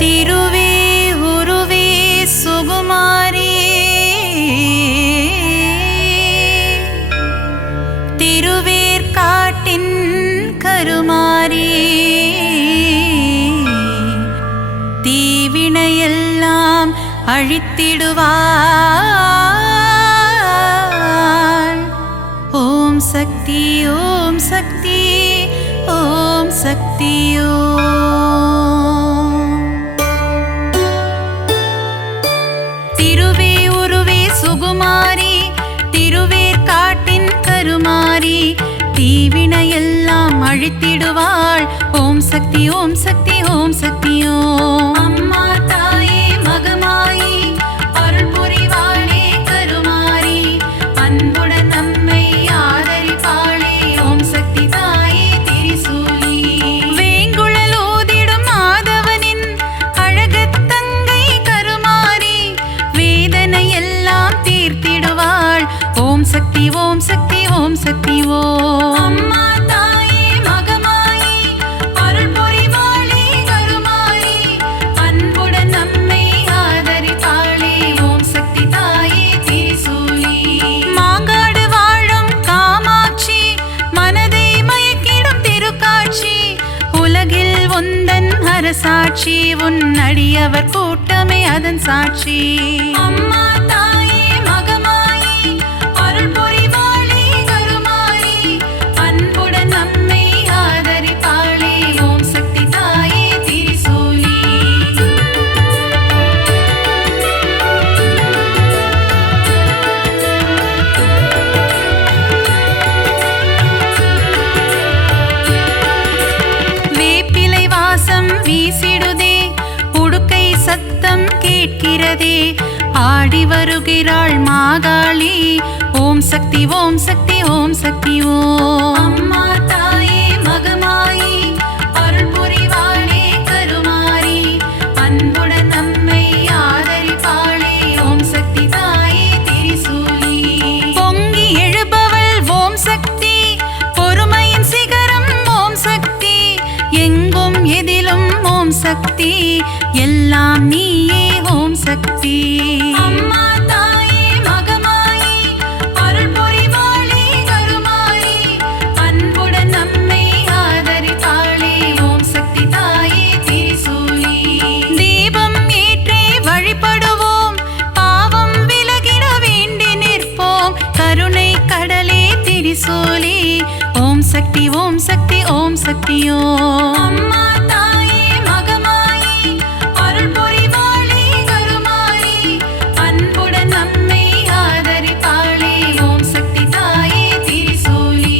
திருவே உருவே சுகுமாரி திருவேற்காட்டின் கருமாரி தீவினையெல்லாம் அழித்திடுவாள். ஓம் சக்தி ஓம் சக்தி ஓம் சக்தி ஓம். திருவே உருவே சுகுமாரி திருவேற்காட்டின் கருமாரி தீவினையெல்லாம் அழித்திடுவாள். ஓம் சக்தி ஓம் சக்தி ஓம் சக்தி ஓம். அம்மா தாயே மகமாயி அருள் புரிவாளே கருமாரி அன்புடன் நம்மை ஆதரிப்பாளே. ஓம் சக்தி தாயே திரிசூலி வேங்குழல் ஓதிடும் மாதவனின் அழகத்தங்கை கருமாரி வேதனை எல்லாம் தீர்த்திடுவாள். ஓம் சக்தி ஓம் சக்தி ஓம் சக்தி ஓம். அம்மா தாயே மகமாயி அருள் புரிவாளே கருமாரி அன்புடன் நம்மை ஆதரிப்பாளே. ஓம் சக்தி தாயே திரிசூலி மாங்காடு வாழும் காமாட்சி மனதை மயக்கிடும் திருக்காட்சி உலகில் உந்தன் அரசாட்சி உன் அடியவர் கூட்டமே அதன் சாட்சி. அம்மா தாயே மகமாயி அருள் புரிவாளே கருமாரி அன்புடன் நம்மை ஆதரிப்பாளே. ஓம் சக்தி தாயே திரிசூலி வேப்பிலை வாசம் வீசிடுதே உடுக்கை சத்தம் கேட்கிறதே ஆடி வருகிறாள் மாகாளி. ஓம் சக்தி ஓம் சக்தி ஓம் சக்தி ஓம். அம்மா தாயே மகமாயி அருள் புரிவாளே கருமாரி அன்புடன் நம்மை ஆதரிப்பாளே. ஓம் சக்தி தாயே திரிசூலி பொங்கி எழுபவள் ஓம் சக்தி பொறுமையின் சிகரம் ஓம் சக்தி எங்கும் எதிலும் ஓம் சக்தி எல்லாம் நீயே ஓம் சக்தி. அம்மா தாயே மகமாயி அருள் புரிவாளே கருமாரி அன்புடன் நம்மை ஆதரிப்பாளே. ஓம் சக்தி தாயே திரிசூலி தீபம் ஏற்றி வழிபடுவோம் பாவம் விலகிட வேண்டி நிற்போம் கருணை கடலே திரிசூலி. ஓம் சக்தி ஓம் சக்தி ஓம் சக்தி ஓம். அம்மா தாயே மகமாயி அருள் புரிவாளே கருமாரி அன்புடன் நம்மை ஆதரிப்பாளே. ஓம் சக்தி தாயே திரிசூலி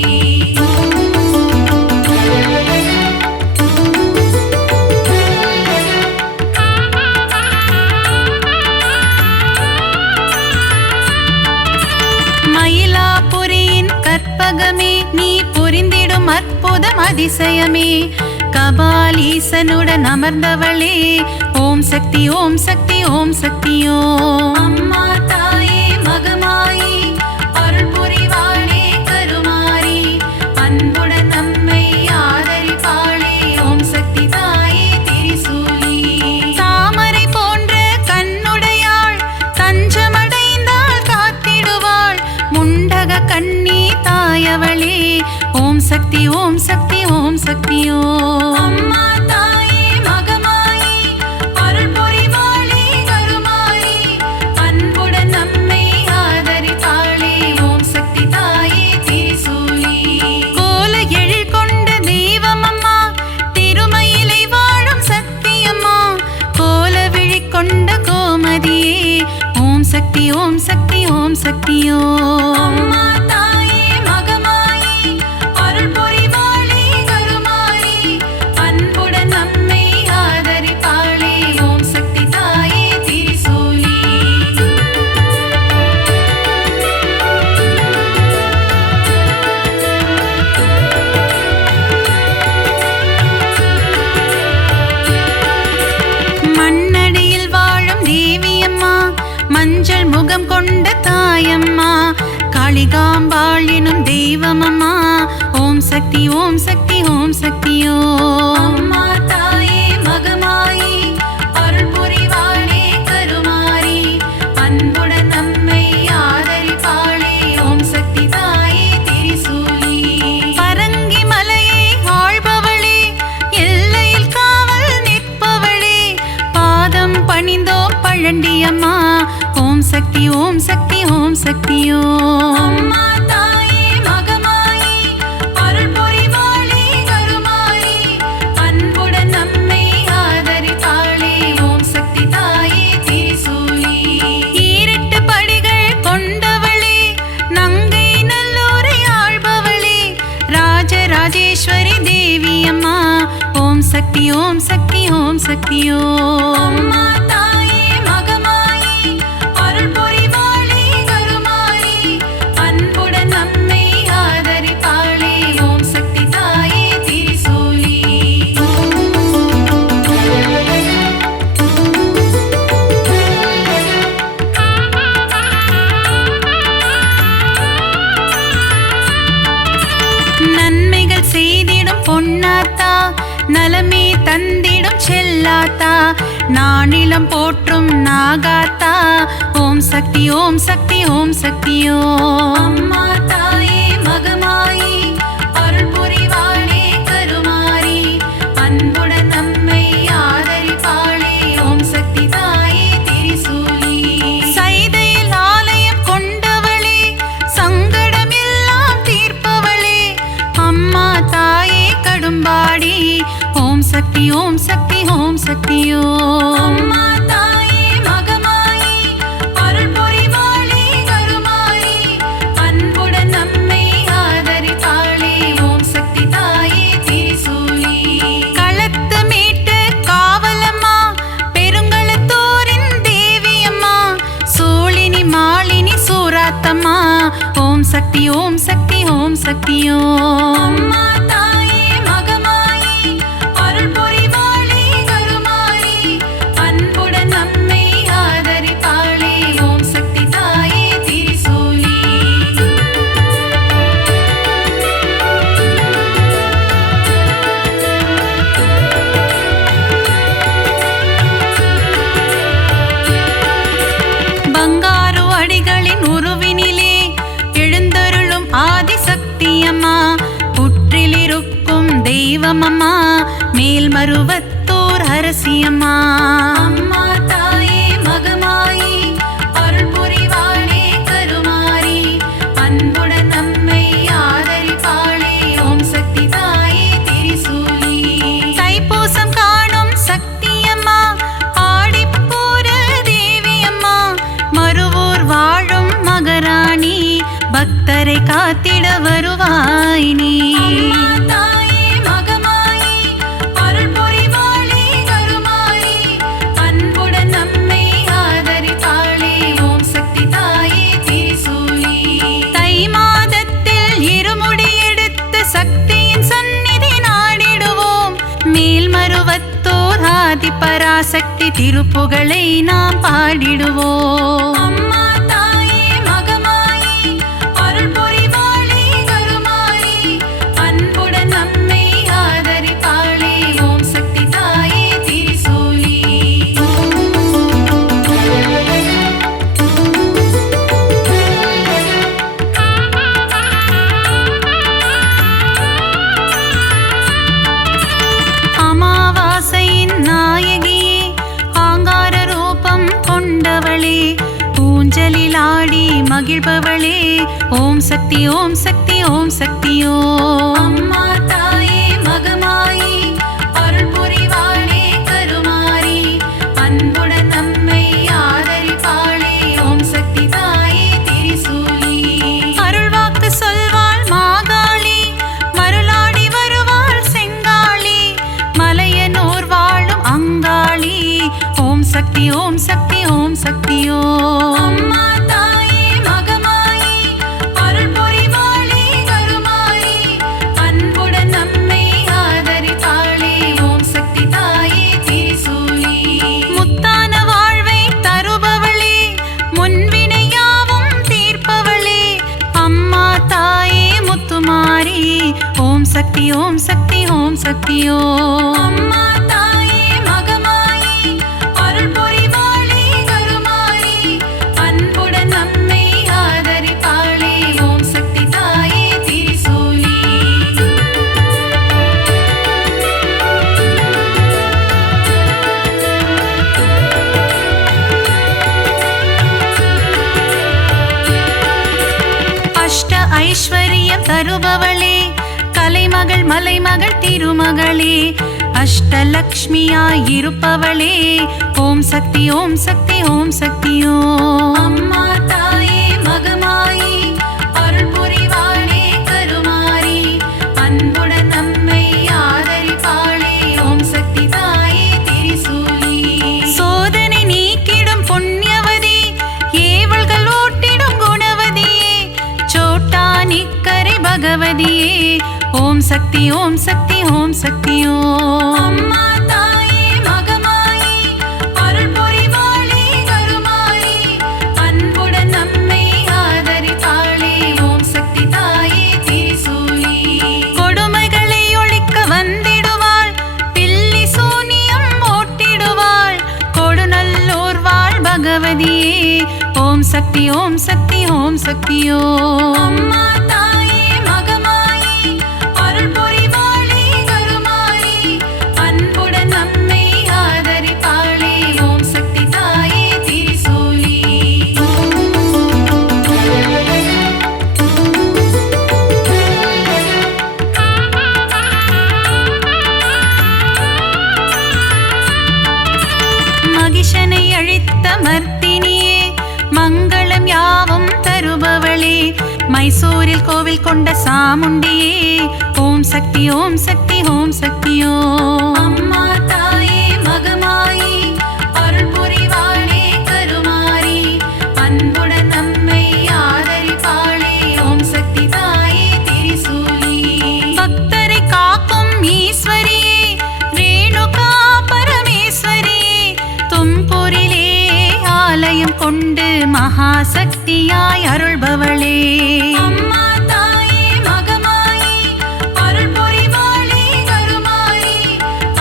மயிலாபுரியின் கற்பகமே நீ புரிந்திடும் அற்புதம் அதிசயமே கபாலீசனுடன் அமர்ந்தவளே. ஓம் சக்தி ஓம் சக்தி ஓம் சக்தி ஓம். அம்மா தாயே மகமாயி அருள் புரிவாளே கருமாரி அன்புடன் நம்மை ஆதரிப்பாளே. ஓம் சக்தி தாயே திரிசூலி தாமரை போன்ற கண்ணுடையாள் தஞ்சமடைந்தாள் காத்திடுவாள் முண்டக கண்ணி தாயவளே. ஓம் சக்தி ஓம் சக்தி ஓம் சக்தி ஓம். அம்மா தாயே மகமாயி அருள் புரிவாளே கருமாரி அன்புடன் நம்மை ஆதரிப்பாளே. ஓம் சக்தி தாயே திரிசூலி கோல எழில் கொண்ட தெய்வமம்மா திருமயிலை வாழும் சக்தியம்மா கோல விழி கொண்ட கோமதியே. ஓம் சக்தி ஓம் சக்தி ஓம் சக்தி ஓம். அம்மா தாயே மகமாயி அருள் புரிவாளே கருமாரி அன்புடன் நம்மை ஆதரிப்பாளே. ஓம் சக்தி தாயே திரிசூலி மண்ணடியில் வாழும் தேவியம்மா மஞ்சள் முகம் கொண்ட தாயம்மா காளிகாம்பாள் எனும் தெய்வமம்மா. ஓம் சக்தி ஓம் சக்தி ஓம் சக்தி ஓம். அம்மா தாயே மகமாயி வாழண்டி அம்மா. ஓம் சக்தி ஓம் சக்தி ஓம் சக்தியோ. அம்மா தாயே மகமாயி அருள் புரிவாளே கருமாயி அன்புடன் நம்மை ஆதரிப்பாளே. ஓம் சக்தி தாயே திரிசூலி. ஈரெட்டு படிகள் கொண்டவளே நங்கை நல்லூரை ஆள்பவளே ராஜராஜேஸ்வரி தேவி அம்மா. ஓம் சக்தி ஓம் சக்தி ஓம் சக்தியோ. அம்மா தாயே மகமாயி அருள் புரிவாளே கருமாயி அன்புடன் நம்மை ஆதரிப்பாளே. ஓம் சக்தி தாயே திரிசூலி. நன்மைகள் செய்திடும் பொன்னாத்தா நலமே தந்திடும் செல்லாத்தா நானிலம் போற்றும் நாகாத்தா. ஓம் சக்தி ஓம் சக்தி ஓம் சக்தியோ. அம்மா தாயே மகமாயி அருள் புரிவாளே கருமாரி அன்புடன் நம்மை ஆதரிப்பாளே. ஓம் சக்தி தாயே திரிசூலி. சைதையில் ஆலயம் கொண்டவளே சங்கடம் எல்லாம் தீர்ப்பவளே அம்மா தாயே கடும்பாடி. ஓம் சக்தி ஓம் சக்தி ஓம் சக்தியோ. அம்மா தாயே மகமாயி அருள் புரிவாளே கருமாயி அன்புடன் நம்மை ஆதரிப்பாளே. ஓம் சக்தி தாயே திரிசூலி. களத்து மீட்டு காவலம்மா பெருங்களத்தோரின் தேவி அம்மா சூழினி மாலினி சூராத்தம்மா. ஓம் சக்தி ஓம் சக்தி ஓம் சக்தியோ. அம்மா தாயே மகமாயி அருள் புரிவாளே கருமாயி அன்புடன் நம்மை ஆதரிப்பாளே. ஓம் சக்தி தாயே திரிசூலி. பங்காரு அடிகளின் உருவினிலே எழுந்தருளும் ஆதிசக்தி அம்மா புற்றிலிருக்கும் தெய்வம் அம்மா மேல்மருவத்தூர் அரசி அம்மா. அம்மா தாயே மகமாயி அருள் புரிவாளே கருமாரி அன்புடன் நம்மை ஆதரிப்பாளே. ஓம் சக்தி தாயே திரிசூலி. தைப்பூசம் காணும் சக்தி அம்மா ஆடிப்பூர தேவி அம்மா மருவூர் வாழும் மகராணி பக்தரை காத்திட வருவாய் நீ. அம்மா தாயே மகமாயி அருள் புரிவாளே கருமாயி அன்புடன் நம்மை ஆதரிப்பாளே. ஓம் சக்தி தாயே திரிசூலி. தை மாதத்தில் இருமுடி எடுத்து சக்தியின் சந்நிதி நாடிடுவோம் மேல்மருவத்தூர் ஆதி பராசக்தி திருப்புகழை நாம் பாடிடுவோம். அம்மா தாயே மகமாயி அருள் புரிவாளே கருமாயி அன்புடன் நம்மை ஆதரிப்பாளே. ஓம் சக்தி தாயே திரிசூலி. அமாவாசையின் நாயகியே ஆங்கார ரூபம் கொண்டவளே ஊஞ்சலில் ஆடி மகிழ்பவளே. ஓம் சக்தி ஓம் சக்தி ஓம் சக்தியோ. அம்மா தாயே மகமாயி அருள் புரிவாளே கருமாரி அன்புடன் நம்மை ஆதரிப்பாளே. ஓம் சக்தி தாயே திரிசூலி. அருள்வாக்கு சொல்வாள் மாகாளி மருளாடி வருவாள் செங்காளி மலையனூர் வாழும் அங்காளி. ஓம் சக்தி ஓம் சக்தி ஓம் சக்தியோ. அம்மா தாயே மகமாயி அருள் புரிவாளே கருமாயி அன்புடன் நம்மை ஆதரிப்பாளே. ஓம் சக்தி தாயே திரிசூலி. முத்தான வாழ்வை தருபவளே முன்வினையாவும் தீர்ப்பவளே அம்மா தாயே முத்துமாரி. ஓம் சக்தி ஓம் சக்தி ஓம் சக்தியோ. அம்மா தாயே மகமாயி அருள் புரிவாளே கருமாயி அன்புடன் ஐஸ்வர்யம் தருபவளே, கலைமகள் மலைமகள் திருமகளே, அஷ்டலக்ஷ்மியாய் இருப்பவளே, ஓம் சக்தி ஓம் சக்தி ஓம் சக்தியோ. அம்மா தாயே மகமாயி அருள் புரிவாளே கருமாரி, அன்புடன் நம்மை ஆதரிப்பாளே, ஓம் சக்தி தாயே திரிசூலி. சோதனை நீக்கிடும் புண்ணியவதி, ஏவல்கள் ஓட்டிடும் குணவதியே, சோட்டா நிக்கரை பகவதியே, ஓம் சக்தி ஓம் சக்தி ஓம் சக்தியோ. அம்மா தாயே மகமாயி அருள் புரிவாளே கருமாரி, அன்புடன் நம்மை ஆதரிப்பாளே, ஓம் சக்தி தாயே திரிசூலி. கொடுமைகளை ஒழிக்க வந்திடுவாள், பில்லி சூனியம் ஓட்டிடுவாள், கொடுநல்லோர் வாழ் பகவதியே, ஓம் சக்தி ஓம் சக்தி ஓம் சக்தியோ. அம்மா தாயே மகமாயி அருள் புரிவாளே கருமாரி, அன்புடன் நம்மை ஆதரிப்பாளே, ஓம் சக்தி தாயே திரிசூலி. மகிஷனை அழித்த மர்த்தினியே, மங்களம் யாவும் தருபவளே, மைசூரில் கோவில் கொண்ட சாமுண்டியே, ஓம் சக்தி ஓம் சக்தி ஓம் சக்தியோ. அம்மா தாயே மகமாயி அருள் புரிவாளே கருமாரி, அன்புடன் நம்மை ஆதரிப்பாளே, ஓம் சக்தி தாயே திரிசூலி. பக்தரை காக்கும் ஈஸ்வரியே, ரேணுகா பரமேஸ்வரியே, தும்பூரிலே ஆலயம் கொண்டு மகாசக்தியாய் அருள்பவளே. அம்மா தாயே மகமாயி அருள் புரிவாளே கருமாரி,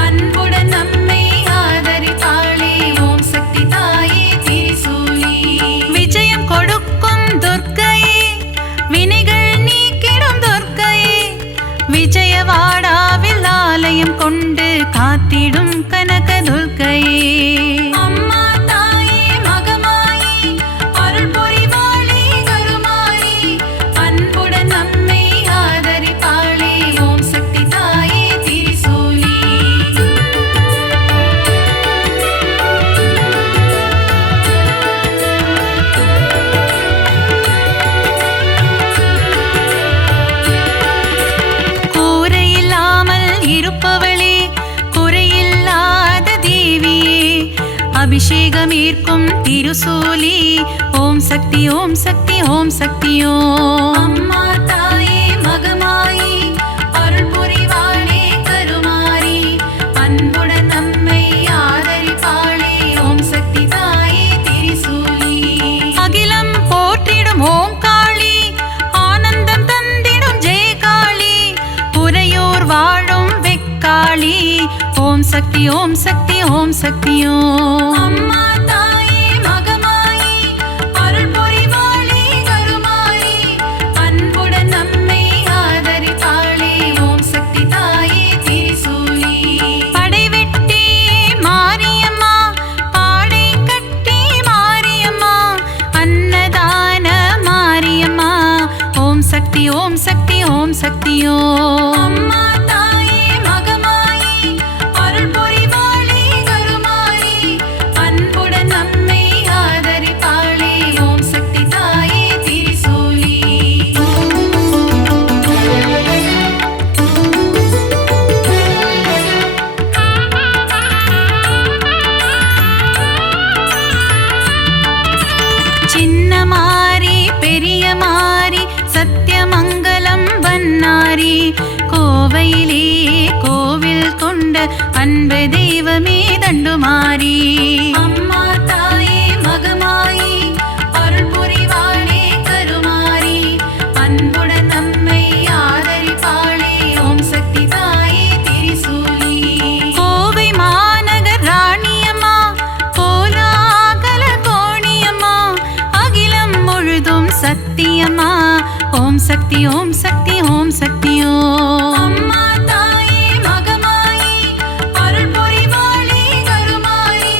அன்புடன் நம்மை ஆதரிப்பாளே, ஓம் சக்தி தாயே திரிசூலி. விஜயம் கொடுக்கும் துர்க்கையே, வினைகள் நீக்கிடும் துர்க்கையே, விஜயவாடாவில் ஆலயம் கொண்டு காத்திடும் கனக துர்க்கையே. அம்மா தாயே மகமாயி அருள் புரிவாளே கருமாரி, அன்புடன் நம்மை ஆதரிப்பாளே, ஓம் சக்தி தாயே திரிசூலி. கூரையில்லாமல் இருப்பவளே, குறையில்லாத தேவியே, அபிஷேகம் ஈர்க்கும் திருசூலி, ஓம் சக்தி ஓம் சக்தி ஓம் சக்தியோ. அம்மா தாயே மகமாயி அருள் புரிவாளே கருமாரி, அன்புடன் நம்மை ஆதரிப்பாளே, ஓம் சக்தி தாயே திரிசூலி. அகிலம் போற்றிடும் ஓம் காளி, ஆனந்தம் தந்திடும் ஜெயகாளி, உறையோர் வாழும் வெக்காளி, ஓம் சக்தி ஓம் சக்தி ஓம் சக்தியோ. அம்மா தாயே மகமாயி அருள் புரிவாளே கருமாரி, அன்புடன் நம்மை ஆதரிப்பாளே, ஓம் சக்தி தாயே திரிசூலி. படைவெட்டி மாரியம்மா, பாடை கட்டி மாரியம்மா, அன்னதான மாரியம்மா, ஓம் சக்தி ஓம் சக்தி ஓம் சக்தியோ. அம்மா தாயே மகமாயி அருள் புரிவாளே கருமாரி, அன்புடன் நம்மை ஆதரிப்பாளே, ஓம் சக்தி தாயே திரிசூலி. சின்ன மாரி பெரிய மாரி, சத்தியமங்கலம் வன்னாரி, கோவையிலே கோவில் கொண்ட அன்பு தெய்வமே தண்டுமாரி. அம்மா தாயே மகமாயி அருள் புரிவாளே கருமாரி, அன்புடன் நம்மை ஆதரிப்பாளே, ஓம் சக்தி தாயே திரிசூலி. கோவை மாநகர் ராணியம்மா, கோலாகல கோணியம்மா, அகிலம் முழுதும் சத்தியம்மா, ஓம் சக்தி ஓம் சக்தி ஓம் சக்தியோ. அம்மா தாயே மகமாயி அருள் புரிவாளே கருமாரி,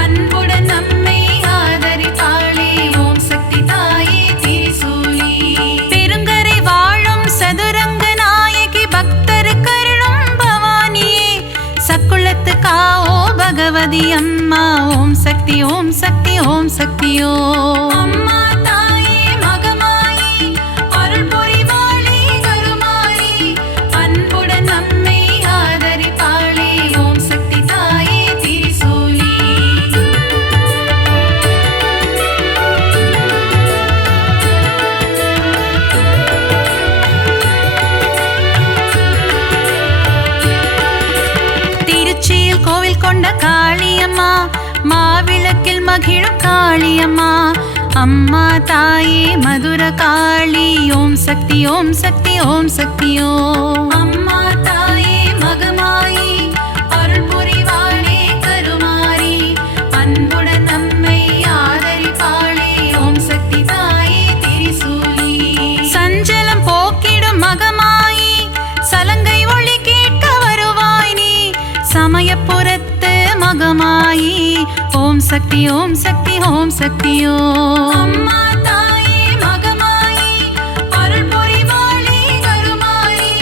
அன்புடன் நம்மை ஆதரிப்பாளே, ஓம் சக்தி தாயே திரிசூலி. பெருங்கரை ஓ பகவதி அம்மா ஓம் சக்தி ஓம் சக்தி ஓம் சக்தியோ அம்மா தாயே மகமாயி அருள் புரிவாளே கருமாயி அன்புடன் நம்மை ஆதரிப்பாளே ஓம் சக்தி தாயே திரிசூலி திருச்சியில் கோவில் கொண்ட காளியம்மா மாவிளக்கில் மகிழும் காளியம்மா அம்மா தாயே மதுர காளி ஓம் சக்தி ஓம் சக்தி ஓம் சக்தியோ அம்மா தாயே மகமாயி அருள் புரிவாளே கருமாரி அன்புடன் நம்மை ஆதரிப்பாளே ஓம் சக்தி தாயே திரிசூலி சஞ்சலம் போக்கிடும் மகமாயி சலங்கை ஒளி கேட்க வருவாய் நீ சமயபுரத்து மகமாயி ஓம் சக்தி ஓம் சக்தி ஓம் சக்தியோ அம்மா தாயே மகமாயி அருள் புரிவாளே கருமாரி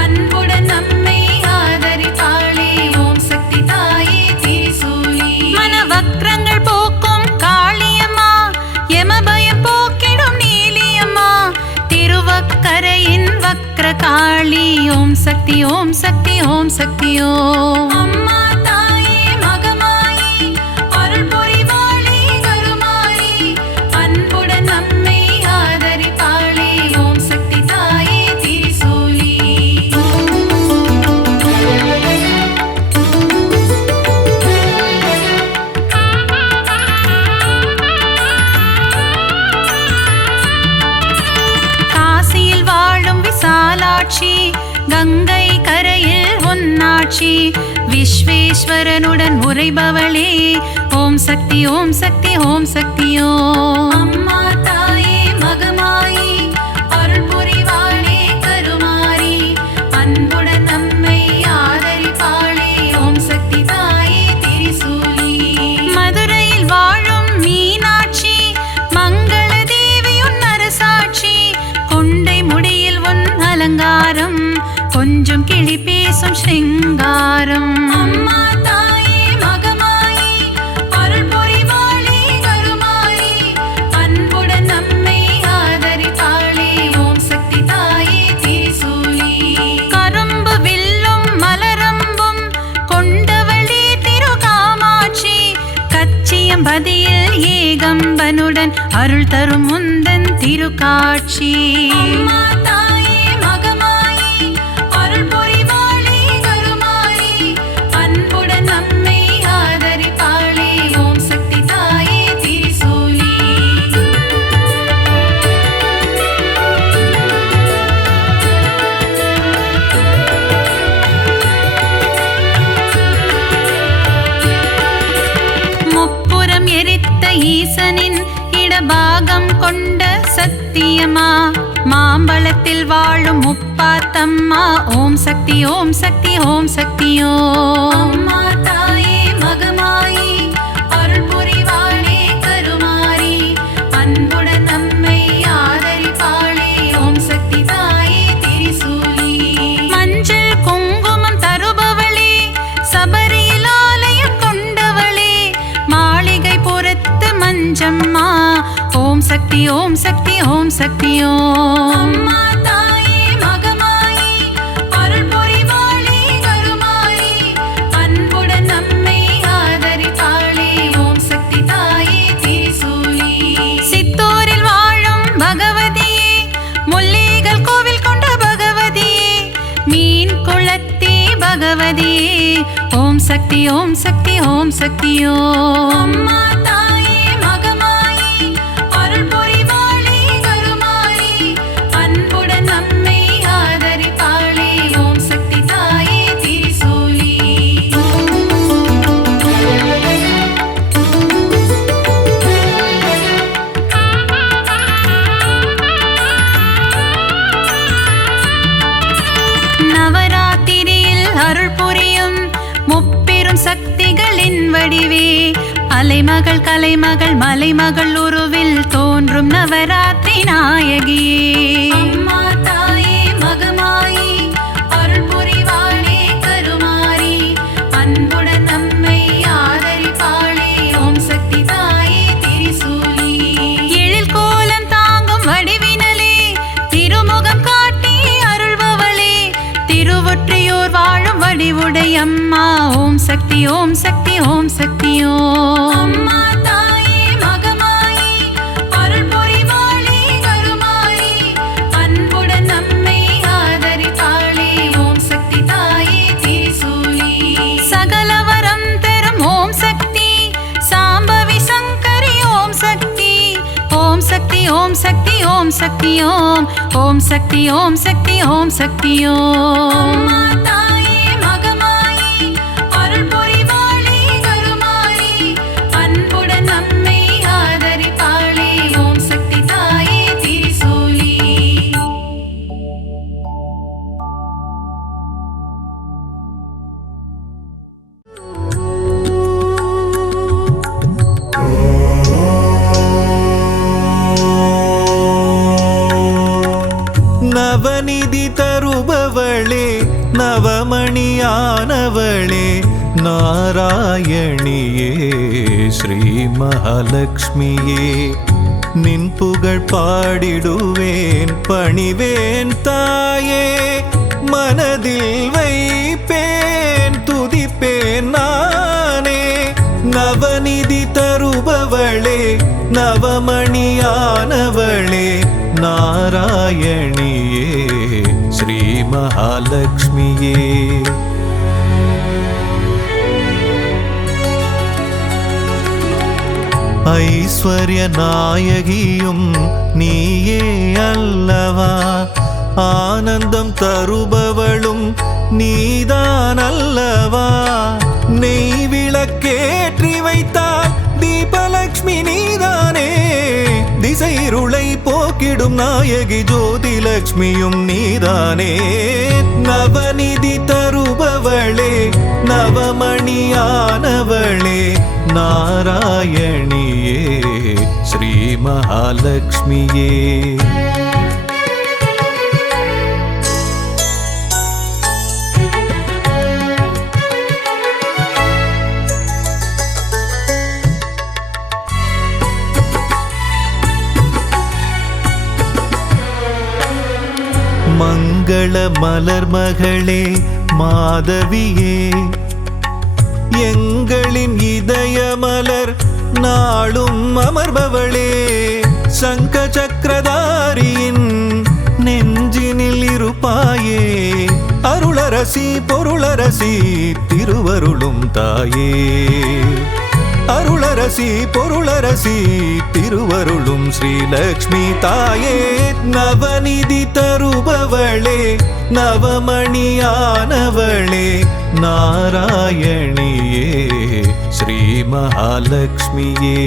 அன்புடன் நம்மை ஆதரிப்பாளே ஓம் சக்தி தாயே திரிசூலி மனவக்ரங்கள் போக்கும் காளியம்மா யமபயம் போக்கிடும் நீலியம்மா திருவக்கரையின் வக்ர காளி ஓம் சக்தி ஓம் சக்தி ஓம் சக்தியோ அம்மா தாயே மகமாயி அருள் புரிவாளே கருமாரி அன்புடன் நம்மை ஆதரிப்பாளே ஓம் சக்தி தாயே திரிசூலி காசியில் வாழும் விசாலாட்சி கங்கை கரையில் உன்னாட்சி விஸ்வேஸ்வரனுடன் உரைபவளே ஓம் சக்தி ஓம் சக்தி ஓம் சக்தியோ அம்மா தாயே மகமாயி அருள் புரிவாளே கருமாரி அன்புடன் நம்மை ஆதரிப்பாளே ஓம் சக்தி தாயே திரிசூலி மதுரையில் வாழும் மீனாட்சி மங்கள தேவியுன் அரசாட்சி கொண்டை முடியில் உன் அலங்காரம் கொஞ்சம் கிளி பேசும் ஸ்ருங்காரம் அம்மா தாயே மகமாயி அருள் புரிவாளே கருமாரி அன்புடன் நம்மை ஆதரிப்பாளே ஓம் சக்தி தாயே திரிசூலி கரும்பு வில்லும் மலரம்பும் கொண்டவளே திருகாமாட்சி கச்சியம்பதியில் ஏகம்பனுடன் அருள் தரும் முந்தன் திருக்காட்சி அம்மா தாயே மகமாயி அருள் புரிவாளே கருமாரி அன்புடன் நம்மை ஆதரிப்பாளே ஓம் சக்தி தாயே திரிசூலி முப்புறம் எரித்த ஈசனின் இடபாகம் கொண்ட சத்தியமா மாம்பழத்தில் வாழும் முப்பாத்தம்மா ஓம் சக்தி ஓம் சக்தி ஓம் சக்தியோ அம்மா தாயே மகமாயி அருள் புரிவாளே கருமாரி அன்புடன் நம்மை ஆதரிப்பாளே ஓம் சக்தி தாயே திரிசூலி மஞ்சள் குங்குமம் தருபவளே சபரியில் ஆலயம் கொண்டவளே மாளிகை புறத்து மஞ்சம்மா ஓம் சக்தி ஓம் சக்தி ஓம் சக்தியோ அம்மா தாயே மகமாயி அருள் புரிவாளே கருமாரி அன்புடன் நம்மை ஆதரிப்பாளே ஓம் சக்தி தாயே திரிசூலி சித்தூரில் வாழும் பகவதியே முல்லைகள் கோவில் கொண்ட பகவதியே மீன் குளத்தே பகவதியே ஓம் சக்தி ஓம் சக்தி ஓம் சக்தியோ அம்மா தாயே மகமாயி அருள் புரிவாளே கருமாரி அன்புடன் நம்மை ஆதரிப்பாளே ஓம் சக்தி தாயே திரிசூலி நவராத்திரியில் அருள் புரியும் முப்பெரும் சக்திகளின் வடிவே அலைமகள் கலைமகள் மலைமகள் உருவில் தோன்றும் நவராத்திரி நாயகியே அம்மா தாயே மகமாயி அருள் புரிவாளே கருமாரி அன்புடன் சக்தி ஓம் சக்தி ஓம் சக்தி ஓம். அம்மா தாயே மகமாயி அருள் புரிவாளே கருமாயி அன்புடன் நம்மை ஆதரித்தாளே ஓம் சக்தி தாயே திரிசூலி. சகலவரம் தரும் ஓம் சக்தி சாம்பவி சங்கரி ஓம் சக்தி ஓம் சக்தி ஓம் சக்தி ஓம் சக்தி ஓம் ஓம் சக்தி ஓம் சக்தி ஓம் சக்தி ஓம். நவநிதி தருபவளே நவமணியானவளே நாராயணியே ஸ்ரீ மகாலட்சுமியே நின் புகழ் பாடிடுவேன் பணிவேன் தாயே மனதில் வைப்பேன் துதிப்பேன் நானே. நவநிதி தருபவளே நவமணியானவளே நாராயணியே ஸ்ரீ மகாலட்சுமியே. ஐஸ்வர்ய நாயகியும் நீயே அல்லவா ஆனந்தம் தருபவளும் நீதான் அல்லவா. நெய் விளக்கேற்றி வைத்தால் தீபலக்ஷ்மி நீதானே திசைருளை போக்கிடும் நாயகி ஜோதிலக்ஷ்மியும் நீதானே. நவநிதி தருபவளே நவமணியானவளே நாராயணியே ஸ்ரீ மகாலட்சுமியே. மங்கள மலர் மகளே மாதவியே எங்களின் இதய மலர் நாளும் அமர்பவளே சங்க சக்கரதாரியின் நெஞ்சினில் இருப்பாயே அருளரசி பொருளரசி திருவருளும் தாயே. அருளரசி பொருளரசி திருவருளும் ஸ்ரீலக்ஷ்மி தாயே. நவநிதி தருபவளே நவமணியானவளே நாராயணியே ஸ்ரீ மகாலட்சுமியே.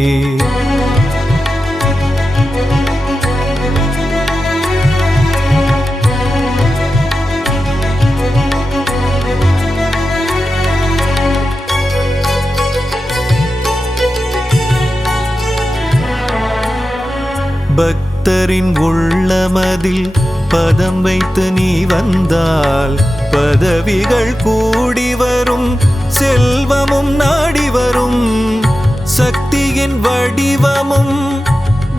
பக்தரின் உள்ளமதில் பதம் வைத்து நீ வந்தால் பதவிகள் கூடி வரும் செல்வமும் நாடி வரும். சக்தியின் வடிவமும்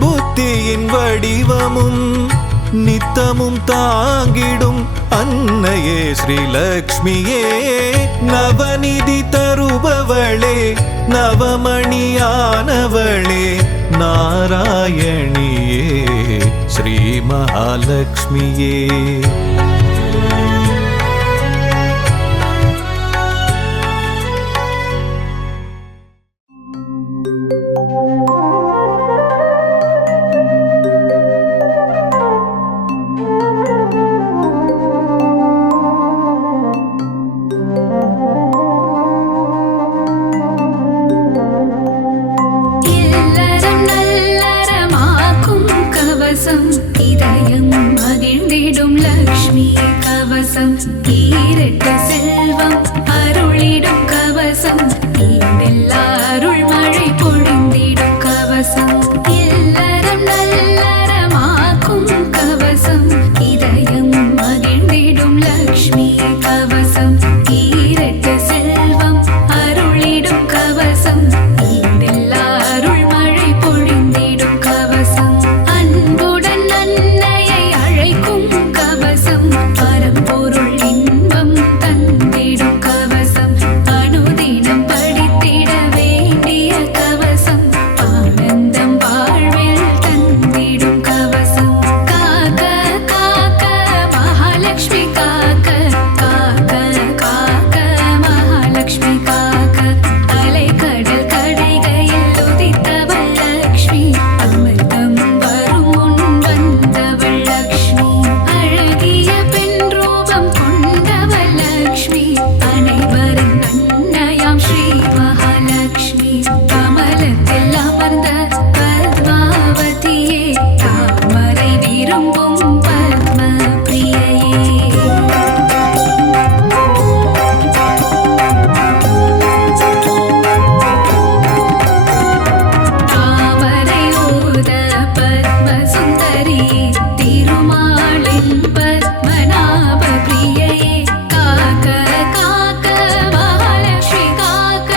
புத்தியின் வடிவமும் நித்தமும் தாங்கிடும் அன்னையே ஸ்ரீலக்ஷ்மியே. நவநிதி தருபவளே நவமணியானவளே நாராயணியே ஸ்ரீ மகாலட்சுமியே. இதயம் மகிழ்ந்திடும் லக்ஷ்மி ஸ்ரீ மகாலட்சுமி கமலத்தில் அமர்ந்த பத்மாவதியே தாமரை விரும்பும் பத்ம பிரியையே தாமரை ஓத பத்ம சுந்தரி திருமாலின் பத்மநாப பிரியையே காக்க காக்க மகாலட்சுமி காக்க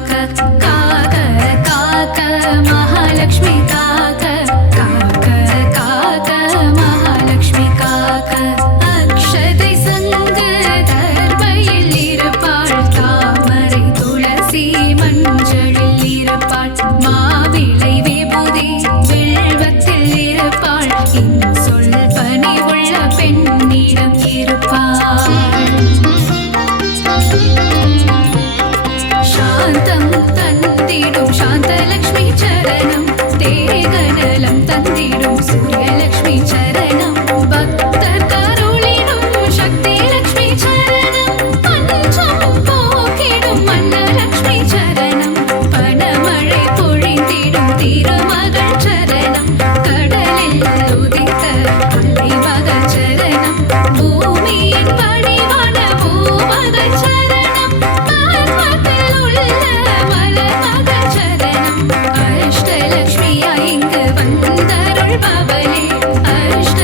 காக்க காக்க காக்க மகாலட்சுமி காக்க காக்க காக்க மகாலட்சுமி காக்க அக்ஷதை சங்கு தர்பையில் இருப்பாள் தாமரை துளசி மஞ்சளில் இருப்பாள் மாவிளை விபூதி வில்வத்தில் இருப்பாள் சொல் பணி உள்ள பெண்ணிடம் இருப்பாள் சாந்தம் தந்திடும் சாந்தலக்ஷ்மி சரணம் தேகநலம் தந்திடும் சூரியலக்ஷ்மி சரணம் பக்தர் கருளிடும் சக்தி லக்ஷ்மி சரணம் பஞ்சம் போக்கிடும் மன்னலக்ஷ்மி சரணம் பணமழை பொழிந்திடும் திருமகள் சரணம் கடலில் உதித்த அலைமகள் சரணம் பூமியின் வடிவான பூமகள் சரணம் பத்மத்தில் உள்ள மலர்மகள் சரணம் அஷ்டலக்ஷ்மியா இங்கு வந்தருள்பவளே அஷ்ட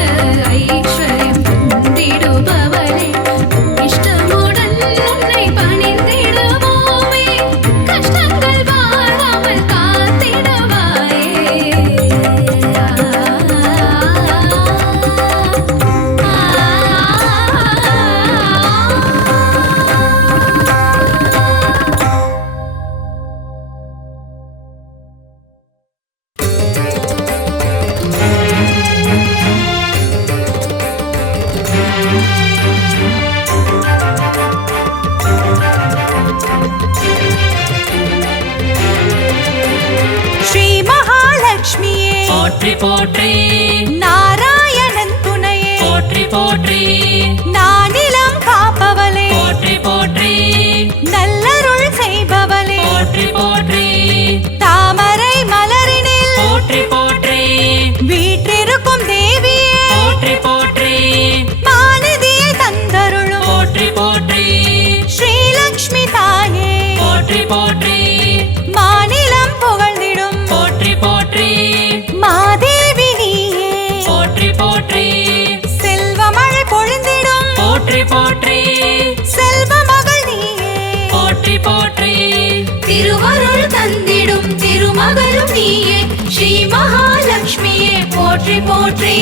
ஐஸ்வர்யம் தந்திடுபவளே இஷ்டமுடன் உன்னை பணிந்திடுவோமே கஷ்டங்கள் வாராமல் காத்திடுவாயே ஸ்ரீ மகாலட்சுமியே போற்றி போற்றி நாராயணன் துணையே போற்றி போற்றி நானிலம் காப்பவளே போற்றி போற்றி நல்லருள் செய்பவளே போற்றி போற்றி தாமரை மலரினில் போற்றி போற்றி வீற்றிருக்கும் தேவியே போற்றி போற்றி மாநிதியை தந்தருளும் போற்றி போற்றி ஸ்ரீலக்ஷ்மி தாயே போற்றி போற்றி மாநிலம் புகழ்ந்திடும் போற்றி போற்றி மாதேவி நீயே போற்றி போற்றி செல்வமழை பொழிந்திடும் போற்றி போற்றி செல்வ மகள் நீயே போற்றி போற்றி திருவருள் தந்திடும் திருமகளும் நீயே ஸ்ரீ மகாலட்சுமியே போற்றி போற்றி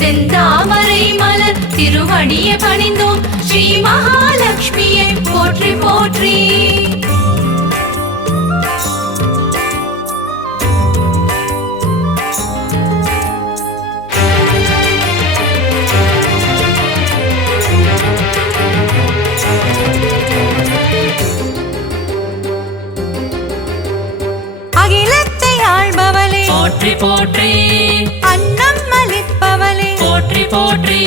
செந்தாமரை மலர் திருவடியை பணிந்தோம் ஸ்ரீ மகாலட்சுமியே போற்றி போற்றி அகிலத்தை ஆள்பவளே போற்றி போற்றி அன்னம் அளிப்பவளே போற்றி போற்றி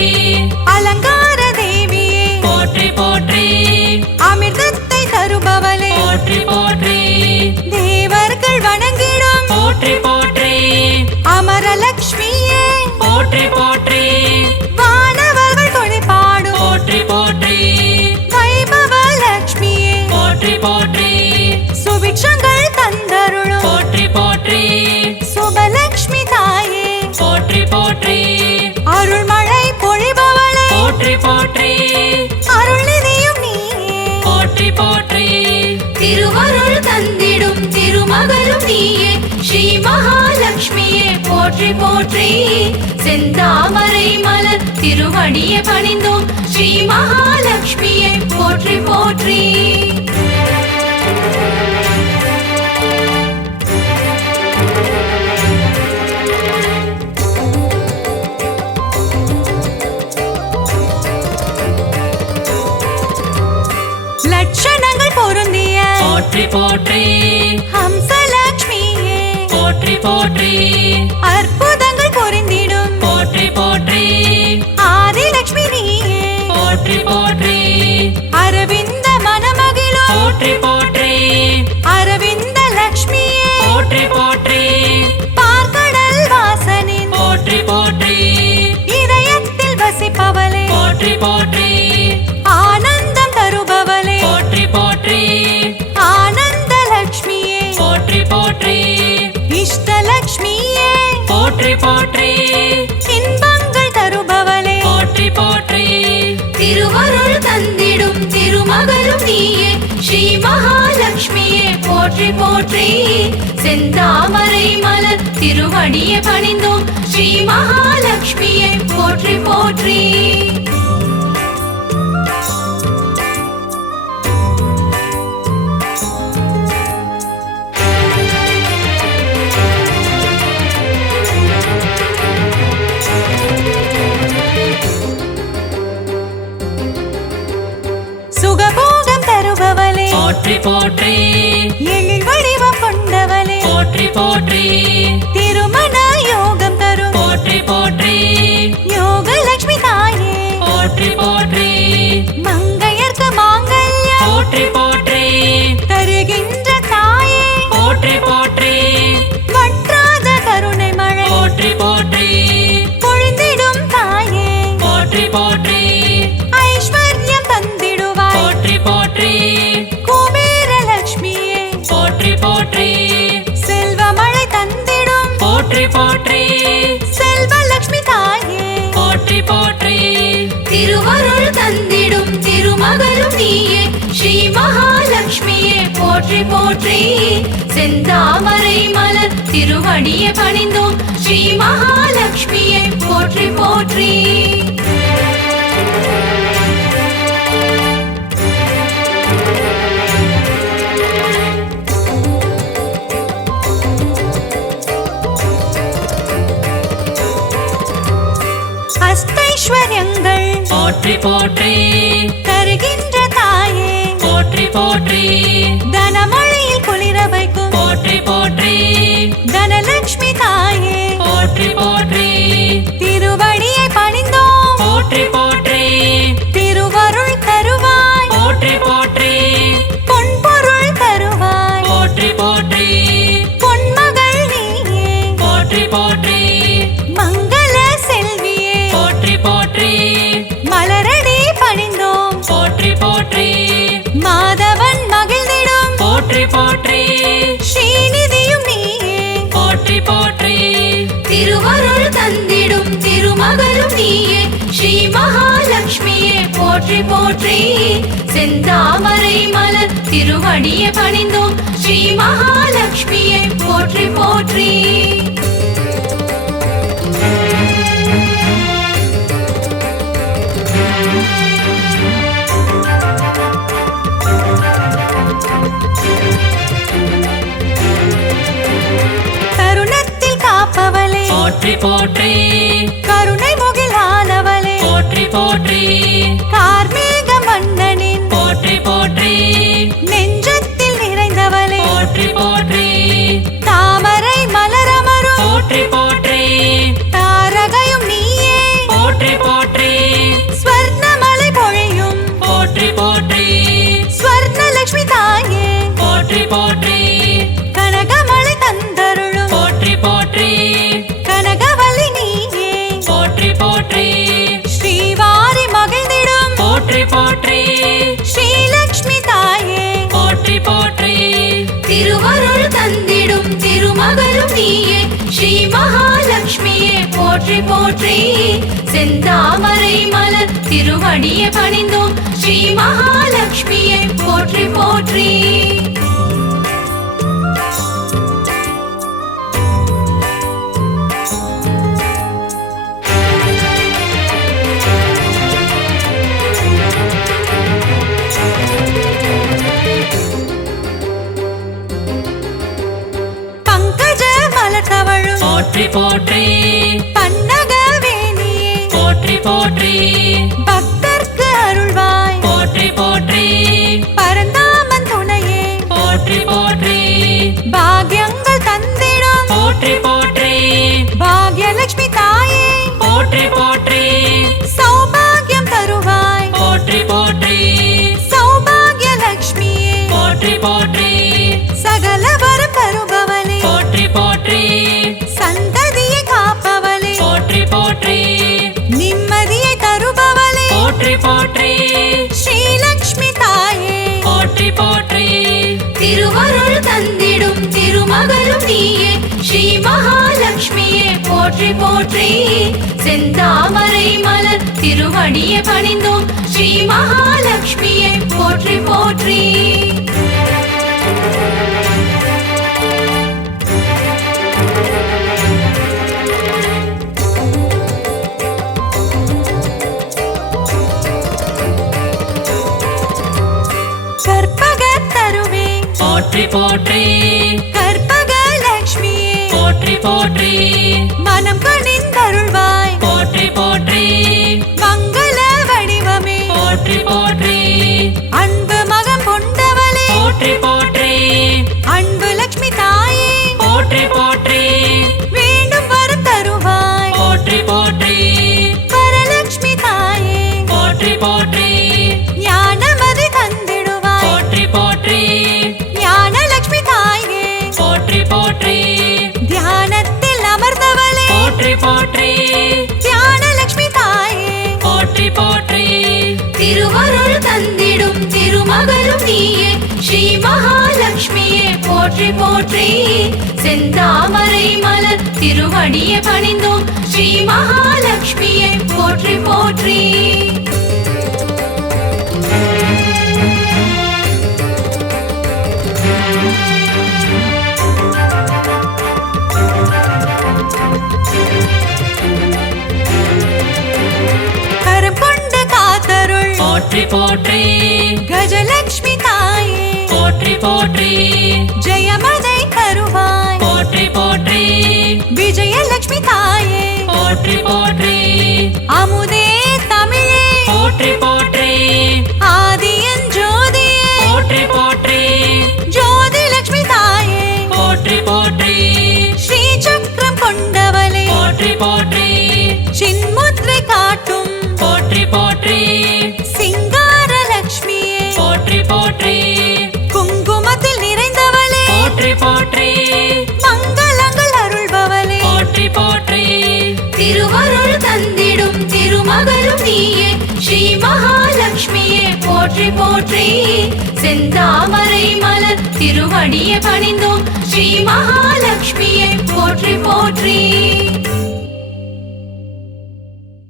அலங்கார தேவியே போற்றி போற்றி அமிர்தத்தை தருபவளே போற்றி போற்றி தேவர்கள் வணங்கிடும் போற்றி போற்றி அமரலக்ஷ்மியே போற்றி போற்றி வானவர்கள் துணை பாடும் போற்றி போற்றி வைபவ லக்ஷ்மியே போற்றி போற்றி சுபிட்சங்கள் தந்தருளும் போற்றி போற்றி சுபலக்ஷ்மி தாயே போற்றி போற்றி அருள்மழை பொழிபவளே போற்றி போற்றி அருள்நிதியும் நீயே போற்றி போற்றி திருவருள் தந்திடும் திருமகளும் நீயே ஸ்ரீ மகாலட்சுமியே போற்றி போற்றி செந்தாமரை மலர் திருவடியை பணிந்தோம் ஸ்ரீ மகாலட்சுமியே போற்றி போற்றி லட்சணங்கள் பொருந்திய போற்றி போற்றி ஹம்சலக்ஷ்மியே போற்றி போற்றி அற்புதங்கள் பொருந்திடும் போற்றி போற்றி ஆதிலக்ஷ்மி நீயே போற்றி போற்றி அரவிந்த மனமகிழும் போற்றி போற்றி அரவிந்த லக்ஷ்மியே போற்றி போற்றி பார்க்கடல் வாசனின் போற்றி போற்றி இதயத்தில் வசிப்பவளே போற்றி போற்றி ஆனந்தம் தருபவளே போற்றி போற்றி ஆனந்த லக்ஷ்மியே போற்றி போற்றி இஷ்டலக்ஷ்மியே போற்றி போற்றி இன்பங்கள் தருபவளே போற்றி போற்றி திருவருள் தந்திடும் திருமகளும் நீயே ஸ்ரீ மகாலட்சுமியே போற்றி போற்றி போற்றி செந்தாமரை மலர் திருவடியை பணிந்தோம் ஸ்ரீ மகாலட்சுமியை போற்றி போற்றி சுகபோகம் தருபவளே போற்றி போற்றி எழில் வடிவம் கொண்டவளே போற்றி போற்றி திருமண யோகம் தரும் போற்றி போற்றி யோகலட்சுமி தாயே போற்றி போற்றி மங்கையர்க்கு மாங்கல்யம் போற்றி போற்றி தருகின்ற தாயே போற்றி போற்றி வற்றாத கருணை மழை போற்றி போற்றி பொழிந்திடும் தாயே போற்றி போற்றி ஐஸ்வர்யம் தந்திடுவாய் போற்றி போற்றி குபேர லட்சுமியே போற்றி போற்றி செல்வமழை தந்திடும் போற்றி போற்றி செல்வலட்சுமி தாயே போற்றி போற்றி திருவருள் தந்திடும் திருமகளும் நீயே ஸ்ரீ மகாலட்சுமியே போற்றி போற்றி செந்தாமரை மலர் திருவடியை பணிந்தோம் ஸ்ரீ மகாலட்சுமியை போற்றி போற்றி அஷ்டைஸ்வர்யங்கள் போற்றி போற்றி தருகின்ற தாயே போற்றி போற்றி தனமழையில் குளிர வைக்கும் போற்றி போற்றி தனலட்சுமி தாயே போற்றி போற்றி திருவடியை பணிந்தோம் போற்றி போற்றி திருவருள் தருவாய் போற்றி போற்றி பொன்பொருள் தருவாய் போற்றி போற்றி பொன்மகள் நீயே போற்றி போற்றி மங்கள செல்வியே போற்றி போற்றி மலரடி பணிந்தோம் போற்றி போற்றி மாதவன் மகிழ்ந்திடும் போற்றி போற்றி ஸ்ரீநிதியும் நீயே போற்றி போற்றி திருவருள் தந்திடும் திருமகளும் நீயே ஸ்ரீ மகாலட்சுமியே போற்றி போற்றி செந்தாமரை மலர் திருவடியை பணிந்தோம் ஸ்ரீ மகாலட்சுமியை போற்றி போற்றி தருணத்தில் காப்பவளே போற்றி போற்றி கருணை முகிலானவளே போற்றி போற்றி கார்மேக மன்னனின் போற்றி போற்றி நெஞ்சத்தில் நிறைந்தவளே போற்றி போற்றி தாமரை மலரமரும் போற்றி போற்றி தாரகையும் நீயே போற்றி போற்றி ஸ்வர்ணமலை பொழியும் போற்றி போற்றி ஸ்வர்ணலட்சுமி தாயே போற்றி போற்றி கனகமலை தந்தருளும் போற்றி போற்றி கனகவல்லி நீயே போற்றி போற்றி ஸ்ரீவாரி மகிழ்ந்திடும் போற்றி போற்றி ஸ்ரீலக்ஷ்மி தாயே போற்றி போற்றி திருவருள் தந்திடும் திருமகளும் நீயே ஸ்ரீ மகாலட்சுமியே போற்றி போற்றி செந்தாமரை மலர் திருவடியை பணிந்தோம் ஸ்ரீ மகாலட்சுமியை போற்றி போற்றி பங்கஜ மலர் தவழும் போற்றி போற்றி பன்னகவேணியே போற்றி போற்றி பக்தர்க்கு அருள்வாய் போற்றி போற்றி பரந்தாமன் துணையே போற்றி போற்றி பாக்யங்கள் தந்திடும் போற்றி போற்றி பாக்யலட்சுமி தாயே போற்றி போற்றி சௌபாகியம் தருவாய் போற்றி போற்றி சௌபாகியலட்சுமியே போற்றி போற்றி சகல வரம் தருபவளே போற்றி போற்றி சந்ததியை காப்பவளே போற்றி போற்றி நிம்மதியை தருபவளே போற்றி போற்றி ஸ்ரீலக்ஷ்மி தாயே போற்றி போற்றி திருவருள் தந்திடும் திருமகளும் நீயே ஸ்ரீ மகாலட்சுமியே போற்றி போற்றி செந்தாமரை மலர் திருவடியை பணிந்தோம் ஸ்ரீ மகாலட்சுமியை போற்றி போற்றி போற்றி போற்றி கற்பகலட்சுமியே போற்றி போற்றி மனம் கனிந்தருள்வாய் போற்றி போற்றி மங்கள வடிவமே போற்றி போற்றி அன்பு மகம் கொண்டவளே போற்றி போற்றி அன்பு லட்சுமி தாயே போற்றி போற்றி வேண்டும் வரம் தருவாய் போற்றி போற்றி வரலட்சுமி தாயே போற்றி போற்றி ஞானமதி தந்திடுவாய் போற்றி போற்றி ஞானலட்சுமி தாயே போற்றி போற்றி தியானத்தில் அமர்ந்தவளே போற்றி போற்றி ஞானலட்சுமி தாயே போற்றி போற்றி திருவருள் தந்திடும் திருமகளும் நீயே ஸ்ரீ மகாலட்சுமியே போற்றி போற்றி செந்தாமரை மலர் திருவடியை பணிந்தோம் ஸ்ரீ மகாலட்சுமியே போற்றி போற்றி கரம் கொண்டு காத்தருள் போற்றி போற்றி கஜலட்சுமி தாயே போற்றி போற்றி ஜெயமதை தருவாய் போற்றி போற்றி விஜயலட்சுமி தாயே போற்றி போற்றி அமுதே தமிழே போற்றி போற்றி ஆதியன் ஜோதியே போற்றி போற்றி ஜோதி லட்சுமி தாயே போற்றி போற்றி ஸ்ரீ சக்கரம் கொண்டவளே போற்றி போற்றி சின்முத்ரை காட்டும் போற்றி போற்றி சிங்கார லட்சுமியே போற்றி போற்றி குங்குமத்தில் நிறைந்தவளே போற்றி போற்றி மங்களங்கள் அருள்பவளே போற்றி போற்றி திருவருள் தந்திடும் திருமகளும் நீயே ஸ்ரீ மகாலட்சுமியே போற்றி போற்றி செந்தாமரை மலர் திருவடியை பணிந்தோம் ஸ்ரீ மகாலட்சுமியே போற்றி போற்றி